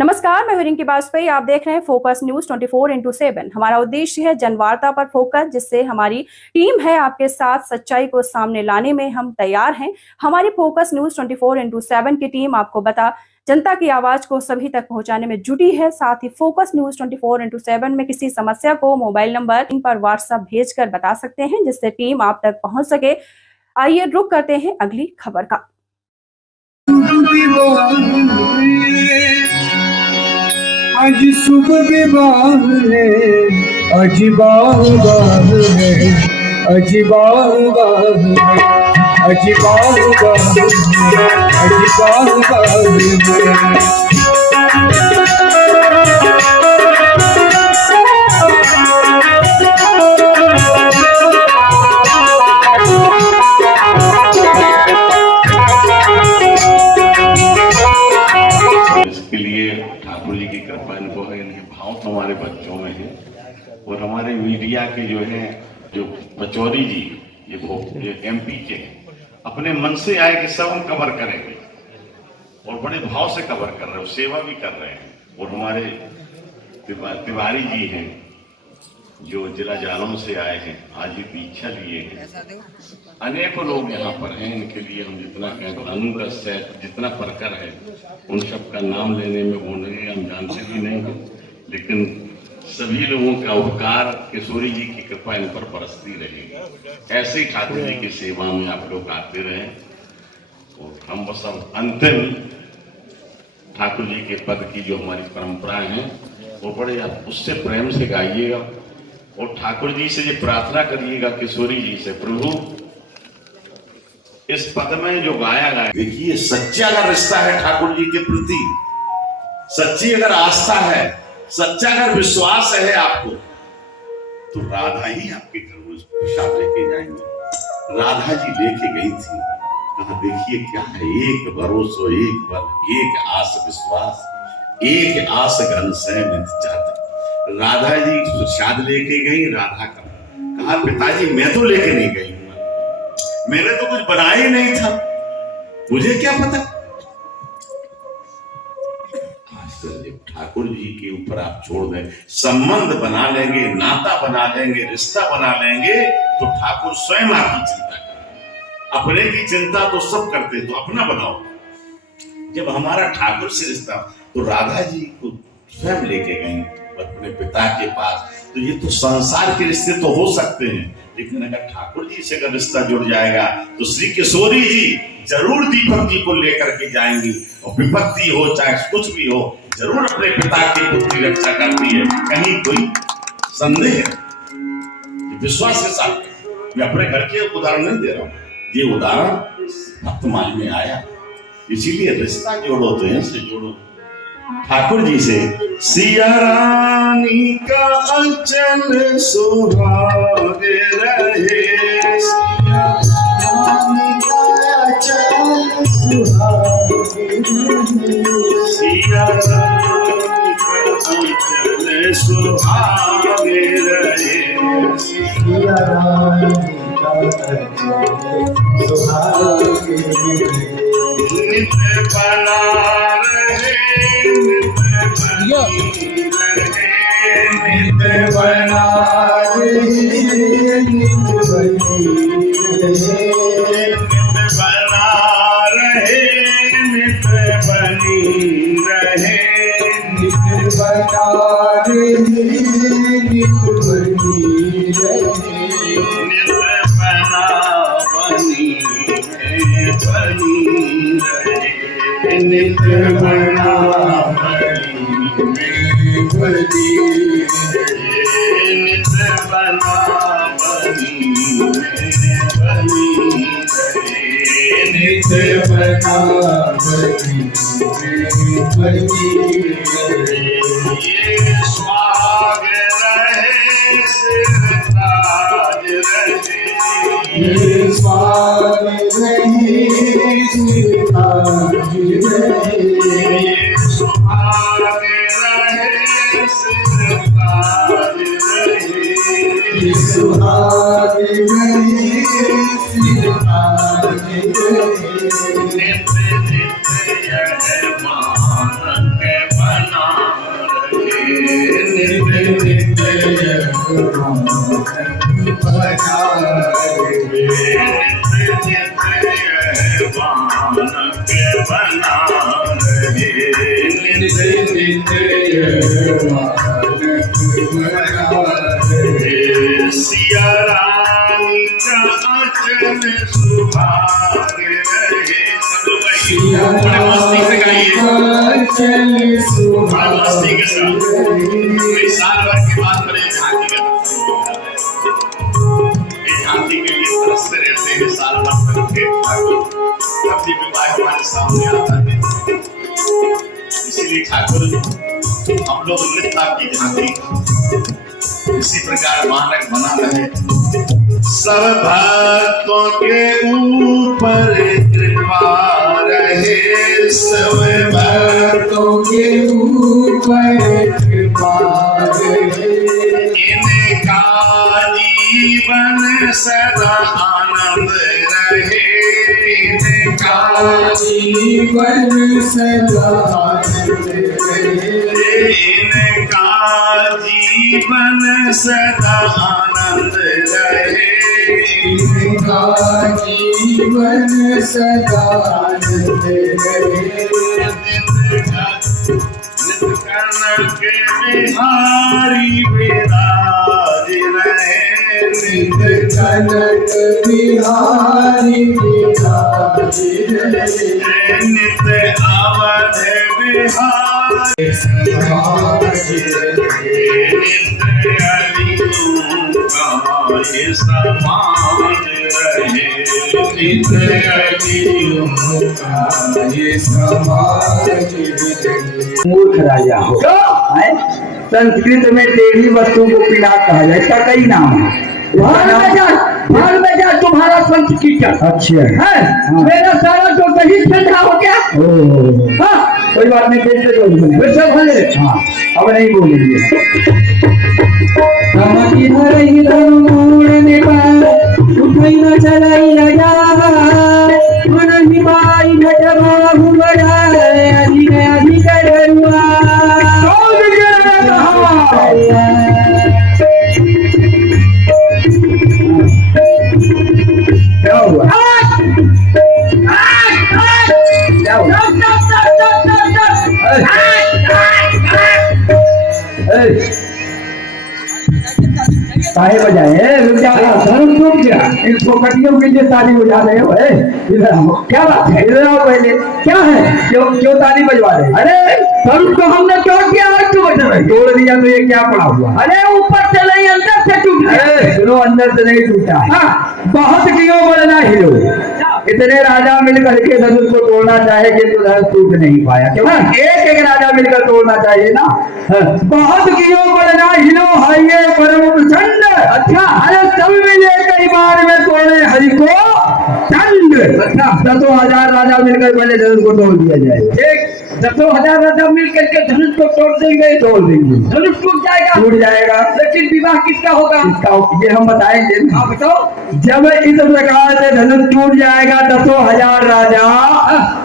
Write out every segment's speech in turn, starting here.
नमस्कार, मैं रिंकी वाजपेयी। आप देख रहे हैं फोकस न्यूज 24/7। हमारा उद्देश्य है जनवार्ता पर फोकस, जिससे हमारी टीम है आपके साथ सच्चाई को सामने लाने में हम तैयार हैं। हमारी फोकस न्यूज 24/7 की टीम आपको जनता की आवाज को सभी तक पहुंचाने में जुटी है। साथ ही फोकस न्यूज 24/7 में किसी समस्या को मोबाइल नंबर इन पर व्हाट्सएप भेजकर बता सकते हैं, जिससे टीम आप तक पहुंच सके। आइए रुक करते हैं अगली खबर का। आज सुबह विवाह है, आज बाहुबाह है, आज बाहुबाह है, आज बाहुबाह है, आज बाहुबाह है। ठाकुर जी की कृपा इनको है, इनके भाव तो हमारे बच्चों में है। और हमारे मीडिया के जो पचौरी जी ये MP के अपने मन से आए कि सब हम कवर करेंगे और बड़े भाव से कवर कर रहे हैं, सेवा भी कर रहे हैं। और हमारे तिवारी जी हैं जो जिला जालौन से आए हैं, आज भी दीक्षा लिए हैं। अनेकों लोग यहाँ पर हैं, इनके लिए हम जितना कहें, कानून का सेट जितना परकर है उन सब का नाम लेने में वो नहीं, हम जानते भी नहीं हैं। लेकिन सभी लोगों का उपकार किशोरी जी की कृपा इन पर बरसती रहेगी। ऐसे ही ठाकुर जी की सेवा में आप लोग आते रहे और हम बस अब अंतिम ठाकुर जी के पद की जो हमारी परंपराएं हैं वो बड़े आप उससे प्रेम से गाइएगा और ठाकुर जी से ये प्रार्थना करिएगा किशोरी जी से, प्रभु इस पद में जो गाया गया, देखिए सच्चा अगर रिश्ता है ठाकुर जी के प्रति, सच्ची अगर आस्था है, सच्चा अगर विश्वास है आपको, तो राधा ही आपके घर में प्रसाद लेके जाएंगे। राधा जी लेके गई थी, कहा देखिए क्या है, एक भरोसा, एक बल, एक आस विश्वास, एक आस घन से नित जात। राधा जी प्रसाद लेके गई। राधा का कहा पिताजी मैं तो लेके नहीं गई, मैंने तो कुछ बनाया ही नहीं था, मुझे क्या पता। ठाकुर जी के ऊपर आप छोड़ दें, संबंध बना लेंगे, नाता बना लेंगे, रिश्ता बना लेंगे, तो ठाकुर स्वयं आपकी चिंता करें। अपने की चिंता तो सब करते, तो अपना बनाओ। जब हमारा ठाकुर से रिश्ता, तो राधा जी को स्वयं लेके गई अपने पिता के पास। तो ये तो संसार के रिश्ते तो हो सकते हैं, लेकिन अगर ठाकुर जी से अगर रिश्ता जुड़ जाएगा तो श्री किशोरी जी जरूर दीपक जी को लेकर के जाएंगी। और विपत्ति हो चाहे कुछ भी हो, जरूर अपने पिता की पुत्री रक्षा करती है, कहीं कोई संदेह है। विश्वास के साथ मैं अपने घर के उदाहरण नहीं दे रहा हूं, ये उदाहरण भक्तमाल में आया। इसीलिए रिश्ता जोड़ो तो इनसे जोड़ो, ठाकुर जी से। सिया रानी का अंचल सुहागे रहे, सिया रानी का अंचल सुहागे रहे, सिया रानी का अंचल सुहागे रहे, सिया रानी का अंचल सुहागे रहे। नित बना रहे, नित बना रहे, नित बना रहे, नित बनी रहे, नित बना रहे, नित बनी रहे, नित बना बनी रहे, नित बना नित बना नित बना ये स्वाग रहे, सिर ताज रहे, ये स्वाग रहे, सिर ताज रहे, ये स्वाग रहे, सिर ताज रहे, सुहाग रहे, सिर ताज रहे, नित नित यह मान के बना सिया रानी का आंचल सुहाग रहे। सब लोग गाइए, बड़े मस्ती से गाइए, बड़ा मस्ती के साथ। कोई साल भर के बाद बड़े झांकी का झांकी के लिए तरसते रहते हैं साल भर तक के, तब भी विवाह हमारे सामने आता है। इसीलिए ठाकुर हम लोग नृत्य की झांकी इसी प्रकार मानक बना रहे। सब भक्तों के ऊपर कृपा रहे, सब भक्तों के ऊपर कृपा रहे। इनका जीवन सदा आनंद रहे, इनका जीवन सदा आनंद रहे, इनका जीवन सदा आनंद रहे, इनका जीवन सदा आनंद रहे। कनक बिहारी विराज रहे, कनक बिहारी विराज रहे, नित अवध बिहारी समाज रहे, नित अलियों का ये समाज रहे, नित अलियों का ये समाज रहे। मूर्ख राजा हो। संस्कृत में टेढ़ी वस्तु को पिलाट कहा जाए, इसका कई नाम है। भाग में जा तुम्हारा संस्कृत। अच्छा है, मेरा सारा जो दही ठंडा हो गया। हाँ, कोई बात नहीं, कैसे वैसे भले। हाँ, अब नहीं बोलेंगे। उठाई न चलाई न जा मन हिमाई घटवा हुआ अधिक अधिक डरुआ क्या हुआ? ताली बजाए, रुक जा, धर्म टूट गया। इन पोकटियों के लिए ताली बजा रहे हो? इधर आओ, क्या बात है? इधर आओ पहले, क्या है? क्यों ताली बजवा रहे? अरे धर्म को हमने तोड़ दिया, और क्यों बजा रहे? तोड़ दिया तो ये क्या पड़ा हुआ? अरे ऊपर से नहीं, अंदर से टूट गया। सुनो, अंदर से नहीं टूटा। हाँ, बहुत क्यों बोलना हिलो। इतने राजा मिलकर के धनुष को तोड़ना चाहे कि तो धनुष टूट नहीं पाया। क्यों? एक एक राजा मिलकर तोड़ना चाहिए ना। बहुत क्यों बोलना हिलो है ये परम प्रचंड। अच्छा, अरे सब मिले कई बार में तोड़े हरि को चंड। अच्छा, 10,000 राजा मिलकर पहले धनुष को तोड़ दिया जाए। ठीक, 10,000 राजा मिलकर के धनुष को तोड़ देंगे, तोड़ देंगे, धनुष टूट जाएगा, टूट जाएगा। लेकिन विवाह किसका होगा? इसका ये हम बताएंगे। हाँ बताओ। जब इस प्रकार से धनुष टूट जाएगा, 10,000 राजा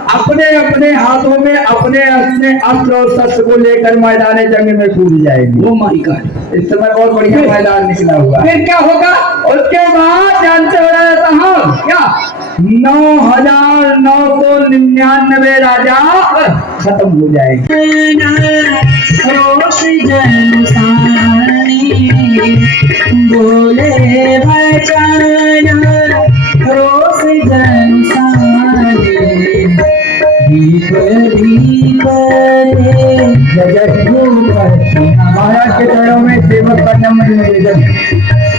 अपने अपने हाथों में अपने अपने अस्त्र और शस्त्र को लेकर मैदान जंग में कूद जाएंगे। ओ माय गॉड, इस समय बहुत बढ़िया मैदान निकला हुआ। फिर क्या होगा? उसके बाद जानते हो क्या? 9,999 राजा खत्म हो जाएंगे। बोले भजन रोस दीप दीप महाराज के चरणों में सेवक करना मुझे निवेदन।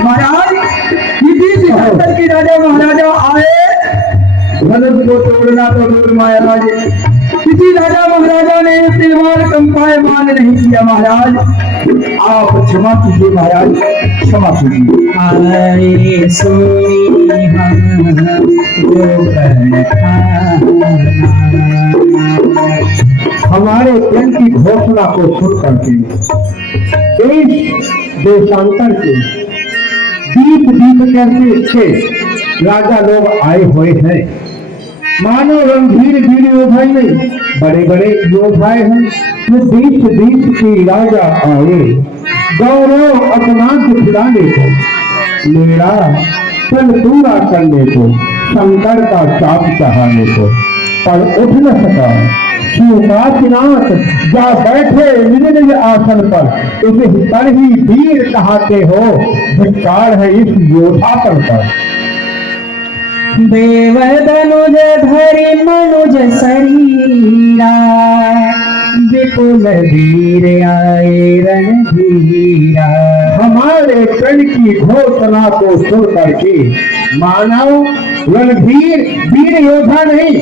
महाराज की राजा महाराजा आए, धनुष को तोड़ना तो दूर महाराज, किसी राजा महाराजा ने तलवार कंपायमान नहीं किया। महाराज आप क्षमा कीजिए, महाराज क्षमा कीजिए। आए सोनी हम हमारे प्रेम की घोषणा को सुन करके देश देशांतर के दीप दीप करके अच्छे राजा लोग आए हुए हैं। मानो रणधीर वीर योद्धा नहीं, बड़े बड़े योद्धा हैं। तो देश देश के राजा आए, गौरव अपमान खिलाने को, मेरा तन पूरा करने को, शंकर का चाप चढ़ाने को, पर उठ न सका शिवकाशीनाथ जा बैठे निज निज आसन पर, उसे तर ही वीर कहाते हो, धिक्कार है इस योधापन पर। देव धनुज धरि मनुज शरीरा, विपुल वीर आए रणधीरा। हमारे प्रण की घोषणा को सुन करके मानव रणधीर वीर योद्धा नहीं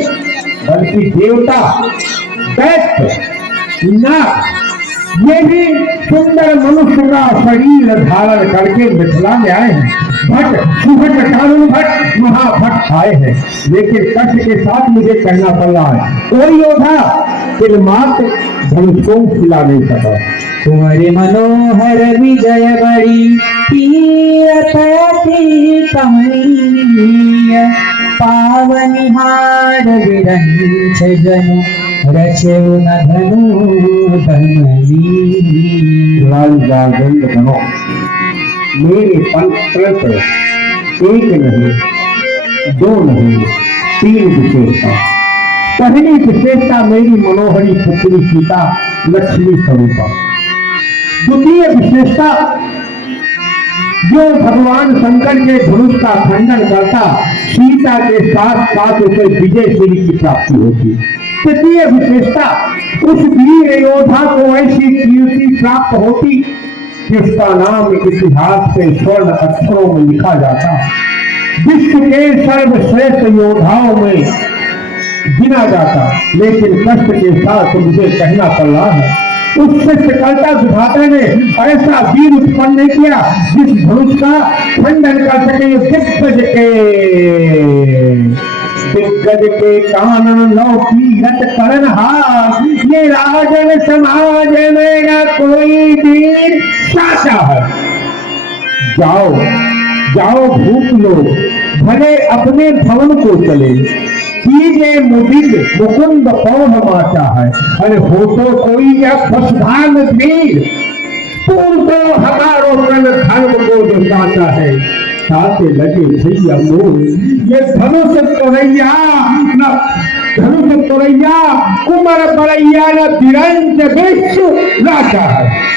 बल्कि देवता दैत्य नाग ये भी सुंदर मनुष्य का शरीर धारण करके मिथिला में आए हैं। भट्ट सुभट कानून भट्ट महाभट्ट आए हैं, लेकिन कष्ट के साथ मुझे कहना पड़ रहा है कोई योद्धा तिलमात्र धनुष को खिला नहीं सका। कुंवर मनोहर विजय बड़ी तीरथ अति कमनीय, पावनिहार विरंच जनु रचेउ न धनु धनली। राजगंध बनो मेरे पंथ एक नहीं दो नहीं तीन विशेषता। पहली विशेषता मेरी मनोहरी पुत्री सीता लक्ष्मी स्वरूपा। द्वितीय विशेषता जो भगवान शंकर के धनुष का खंडन करता सीता के साथ साथ उसे विजय श्री की प्राप्ति होती। तृतीय विशेषता उस वीर योद्धा को ऐसी कीर्ति प्राप्त होती जिसका नाम इतिहास के स्वर्ण अक्षरों में लिखा जाता, विश्व के सर्वश्रेष्ठ योद्धाओं में गिना जाता। लेकिन कष्ट के साथ मुझे कहना पड़ रहा है उस सृष्टिकर्ता विधाता ने ऐसा वीर उत्पन्न नहीं किया जिस धनुष का खंडन कर सके। दिग्गज के कानन लौकी रत करण हार, ये राजन समाज में न कोई वीर साचा है। जाओ जाओ भूख लो भले अपने भवन को चले, कीजे मुदित मुकुंद पौध माचा है। अरे हो तो कोई या फसधान वीर, तुम तो हमारो प्रण धर्म को दिखाता है। साथे लगे भैया मोर ये धनुष तोरैया न धनुष तोरैया कुमार बड़ैया न विरंच विश्व राजा है।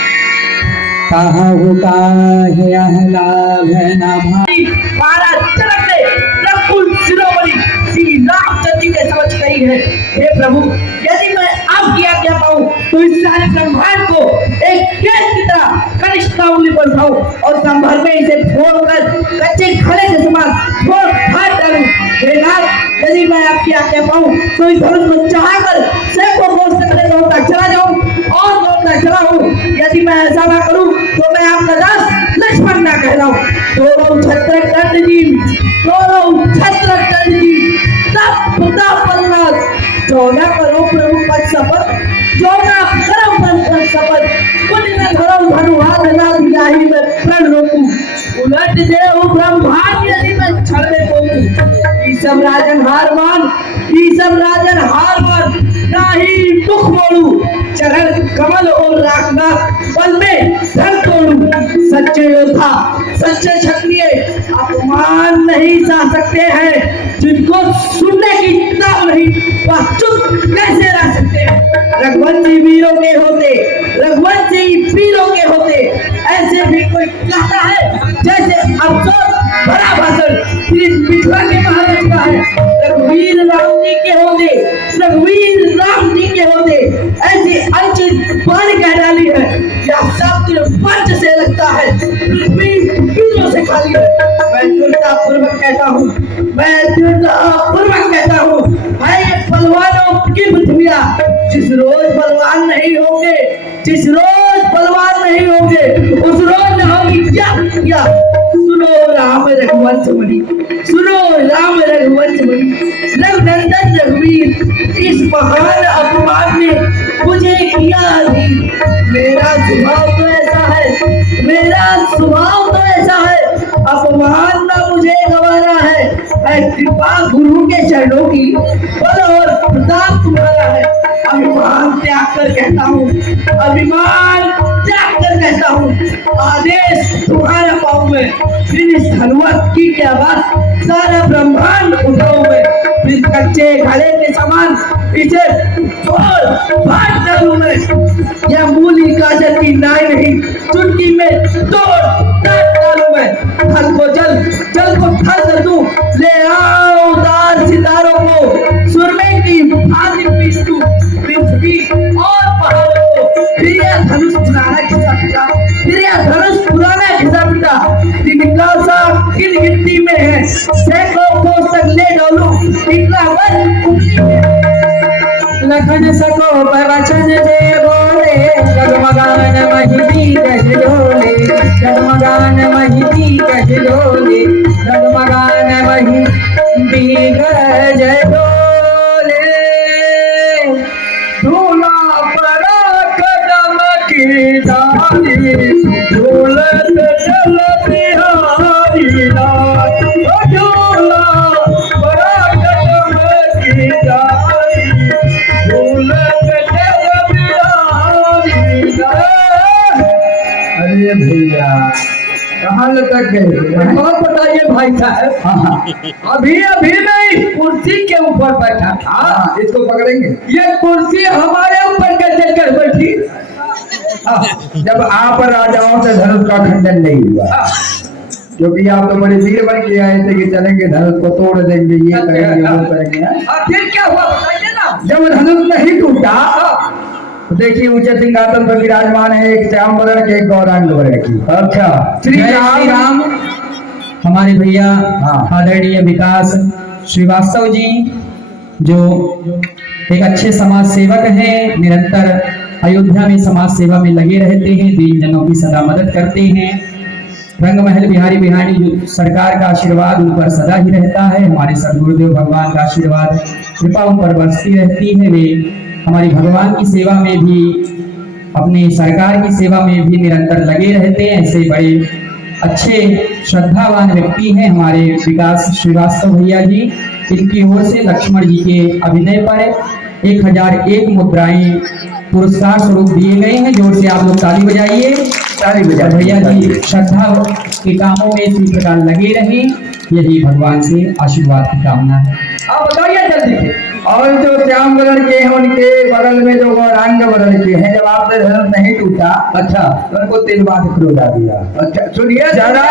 कहु काहे आह्लाद न भाई। महाराज जनक ने रघुकुल शिरोमणि श्री रामचंद्र जी के समझ कही है, हे प्रभु यदि मैं आपकी आज्ञा पाऊं तो इस सारे ब्रह्मांड को एक खेत की तरह कनिष्ठ का उंगली पर उठाऊं और संभर में इसे फोड़कर कच्चे खड़े के समान फोड़ फाड़ डालूं। हे नाथ यदि मैं आपकी आज्ञा पाऊं तो इस धनुष को चढ़ाकर सैकड़ों कोस तक दौड़ता चला जाऊं और दौड़ता चला हूं। यदि मैं ऐसा ना करूं तो मैं आपका दास लक्ष्मण ना कहलाऊं। दोनों छत्र दंड जी, दोनों छत्र दंड जी, तब प्रताप बलनाथ 14 करो प्रभु पद शपथ, 14 करो पद शपथ, कुछ न धरो धनु हाथ ना दियाही में प्रण रोकूं, उलट देव ब्रह्मांड यदि मैं छड़ में पोकूं। ई सब राजन हार मान, ई सब राजन हार मान, नाही दुख मोड़ू, चरण कमल और राखना बल में धन तोड़ू। सच्चे योद्धा सच्चे क्षत्रिय अपमान नहीं सह सकते हैं, जिनको सुनने की किताब नहीं वह चुप कैसे रह सकते हैं। रघुवंशी वीरों के होते, रघुवंशी वीरों के होते, ऐसे भी कोई कहता है जैसे अफसोस बड़ा भाषण श्री मिथिला के महाराज का है। रघुवीर राम जी के होते, रघुवीर राम जी के होते, ऐसी अंचित बाणी कह डाली है यह शब्द पंच से लगता है, पृथ्वी वीरों से खाली है। मैं दृढ़ता पूर्वक कहता हूँ, मैं दृढ़ता पूर्वक कहता हूँ, है बलवानों की पृथ्विया जिस रोज बलवान नहीं होंगे, जिस रोज बलवान नहीं होंगे उस रोज न होगी क्या। सुनो राम रघुवंश मणि, सुनो राम रघुवंश मणि, रघुनंदन रघुवीर इस महान अपमान ने मुझे किया अधीर। मेरा स्वभाव तो ऐसा है, मेरा स्वभाव तो ऐसा है, अपमान ना मुझे गवारा है। कृपा गुरु के चरणों की, बल और प्रताप तुम्हारा है। अभिमान त्याग कर कहता हूँ, अभिमान त्याग कर कहता हूँ, आदेश तुम्हारा पाऊं मैं, फिर इस हनुवत की क्या बात, सारा ब्रह्मांड उठाऊं मैं, फिर कच्चे घड़े के समान इसे तोड़ फाड़ डालूं मैं। यह मूली गाजर की नाई नहीं, चुटकी में तोड़ काट डालूं मैं। थल को जल, जल को थल कर दूं, ले आओ उदार सितारों को, सुरमे की भांति पीस दूं पृथ्वी और पहाड़ों को। फिर यह धनुष पुराना घिसा पिटा, फिर यह धनुष पुराना घिसा पिटा, तिनका सा इन गिनती में है, सैकड़ों कोस तक ले डालूं, इतना वन लखन सको प्रवचन जे बोले, जगमगान महिती कह डोले, जगमगान महिती कह डोले, जगमगान महिती गज डोले। झूला पड़ा कदम की डाली, झूलत चल बिहारी लाल। झूला पड़ा कदम की डाली, झूलत चल बिहारी लाल। अरे भैया कहाँ तक गए? और बताइए भाई साहब। हाँ। अभी नहीं, कुर्सी के ऊपर बैठा था। इसको पकड़ेंगे। ये कुर्सी हमारे ऊपर कैसे कर बैठी? जब आप राजाओं से धनुष का खंडन नहीं हुआ, क्योंकि आप तो बड़े वीर बन के आए थे कि चलेंगे धनुष को तोड़ देंगे, ये करेंगे वो करेंगे। फिर क्या हुआ बताइए ना। जब धनुष नहीं टूटा तो देखिए ऊंचे सिंहासन पर विराजमान है एक श्याम वर्ण के, एक गौरांग वर्ण की। अच्छा, श्री राम। हमारे भैया हाँ। आदरणीय विकास श्रीवास्तव जी, जो एक अच्छे समाज सेवक हैं, निरंतर अयोध्या में समाज सेवा में लगे रहते हैं, दीन जनों की सदा मदद करते हैं। रंगमहल बिहारी बिहारी सरकार का आशीर्वाद उन पर सदा ही रहता है। हमारे सदगुरुदेव भगवान का आशीर्वाद कृपा उन पर बरसती रहती है। वे हमारी भगवान की सेवा में भी, अपनी सरकार की सेवा में भी निरंतर लगे रहते हैं। ऐसे बड़े अच्छे श्रद्धावान व्यक्ति हैं हमारे विकास श्रीवास्तव भैया जी। इनकी ओर से लक्ष्मण जी के अभिनय पर 1001 मुद्राएं पुरस्कार स्वरूप दिए गए हैं। जोर से आप लोग ताली बजाइए। ताली बजाइए। भैया जी श्रद्धा के कामों में इसी प्रकार लगे रहे, यही भगवान से आशीर्वाद की कामना है। आप बताइए जल्दी। और जो श्याम वर्ण के हैं उनके बगल में जो गौरांग वर्ण के हैं, जब आपसे धनुष नहीं टूटा, अच्छा, तो उनको तिल बाद क्रोध आ गया। अच्छा सुनिए जरा,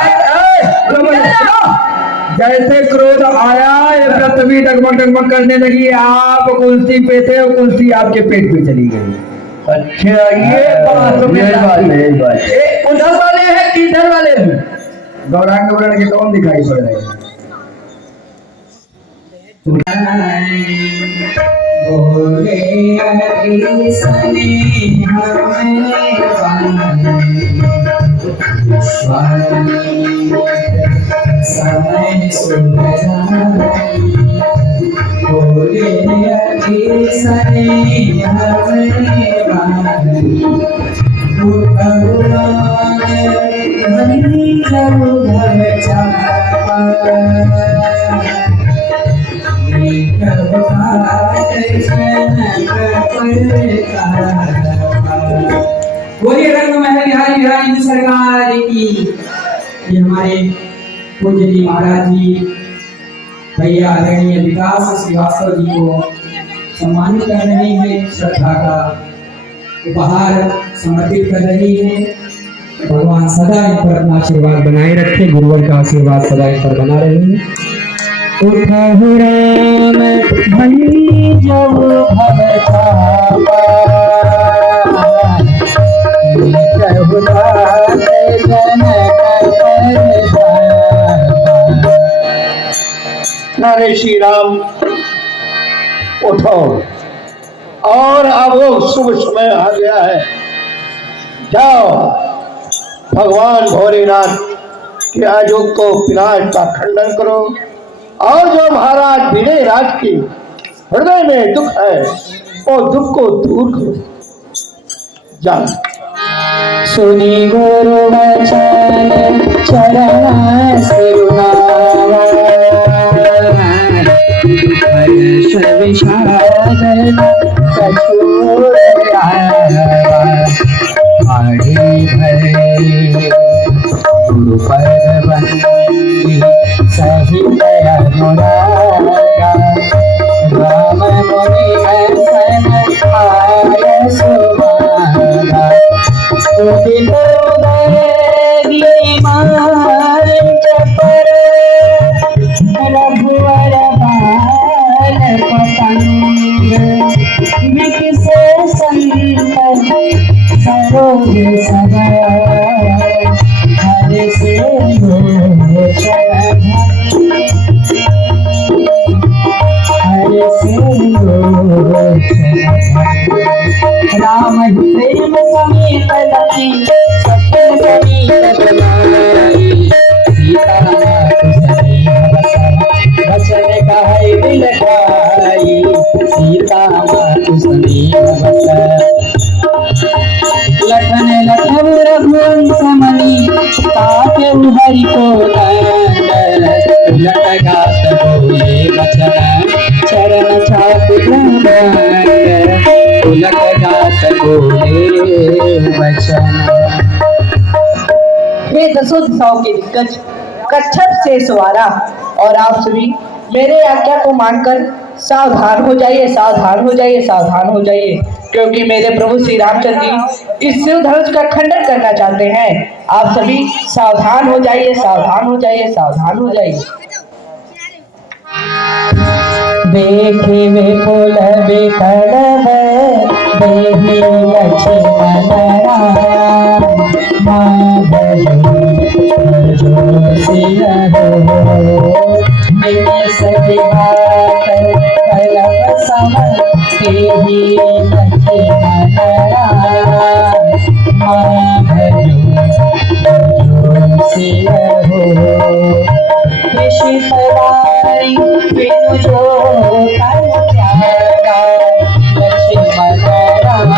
जैसे क्रोध आया ये पृथ्वी डगमग डगमग करने लगी, आप कुर्सी पे थे और कुर्सी आपके पेट पे चली गई। अच्छा ये बात उधर वाले हैं कि इधर वाले हैं? गौरांग वर्ण के कौन दिखाई पड़ रहे हैं? बोले बोलिए रंगमहल बिहारी बिहारी जी सरकार की। ये हमारे पूज्य महाराज जी भैया आदरणीय विकास श्रीवास्तव जी को सम्मानित कर रहे हैं, श्रद्धा का उपहार समर्पित कर रही है। भगवान सदा इन पर अपना आशीर्वाद बनाए रखे, गुरुवर का आशीर्वाद सदा इन पर बना रहे। उठहु राम भई जब भवतापा, अरे श्री राम उठो, और अब वो शुभ समय आ गया है। जाओ भगवान भोलेनाथ के आयोग को विनाश का खंडन करो, और जो महाराज विनय राज के हृदय में दुख है वो दुख को दूर करो। जाओ। सुनी गुरु वचन चरण सिरुनावा, हर्ष विषाद कछुर आवा, आड़ी भर सरोज सगाए हर से राम प्रेम समेत लखी सत्य समीत बनाई सीता वचन कहे बिलखाई सीता मातु समीप बस लखन लखन रघुवंश मणि ताके हरि को दंड लटगात बोले वचन चरण छाप लटगात बोले वचन। हे दसों दिशाओं के दिग्गज कच्छप से सवारा और आप सभी मेरे आज्ञा को मानकर सावधान हो जाइए, सावधान हो जाइए, सावधान हो जाइए, क्योंकि मेरे प्रभु श्री रामचंद्र जी इस शिव धनुष का खंडन करना चाहते हैं। आप सभी सावधान हो जाइए, सावधान हो जाइए, सावधान हो जाइए। देखे वे फूल बेकड़ब देही लक्ष्मण राम माँ भजो सिया हो सखी बात कलप सम देही लक्ष्मण राम माँ भजो सिया हो ऋषि सवारी बिनु जो कर त्यागा लक्ष्मण राम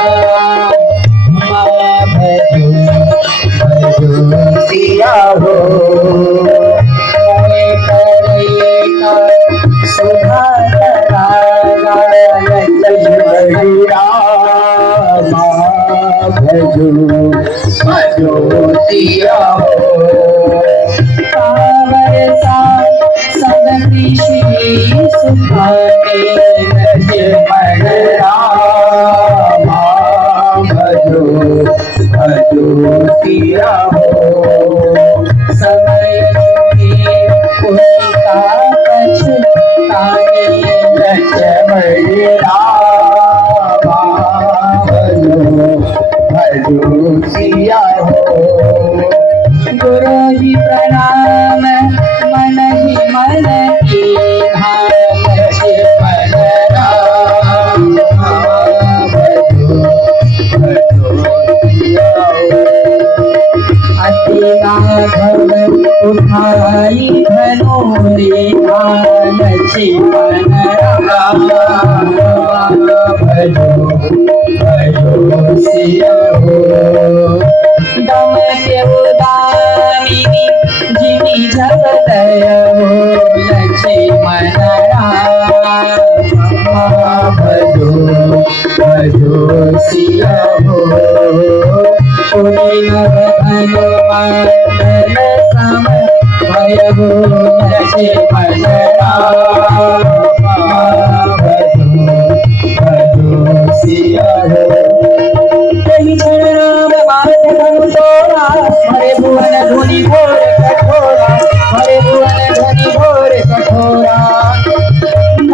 माँ भजो सिया हो सुधा रागा लक्ष्मण राम भजो सिया हो सुखाने लक्ष्मण राम भजो सिया हो समय पुनिता पछताने लक्ष्मण राम भजो सिया हो गुरु जी प्रणाम मन ही मन की उठाई धनोले लक्ष्मण राम भजो सिया हो दम के उदामिनी जिनी जगदय हो लक्ष्मण राम भजो सिया हो हनुमान सम भय हो लक्ष्मण राम भजो सिया हो कहीं क्षण राम मारत धनु तोरा हरे भुवन धुनि घोर कठोरा हरे भुवन धुनि घोर कठोरा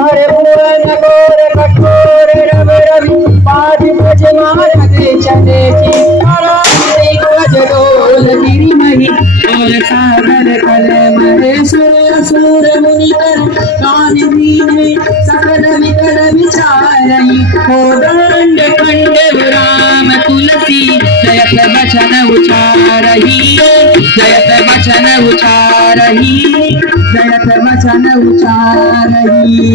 हरे भुवन घोर कठोर रव रवि पाद भज मार दे चले की डोल गिरी मही डोल सागर कल महेश्वर सूर मुनि कर कान दीने सकल विकल विचारई हो दंड खंड राम तुलसी जयत वचन उचारही जयत वचन उचारही जयत वचन उचारही।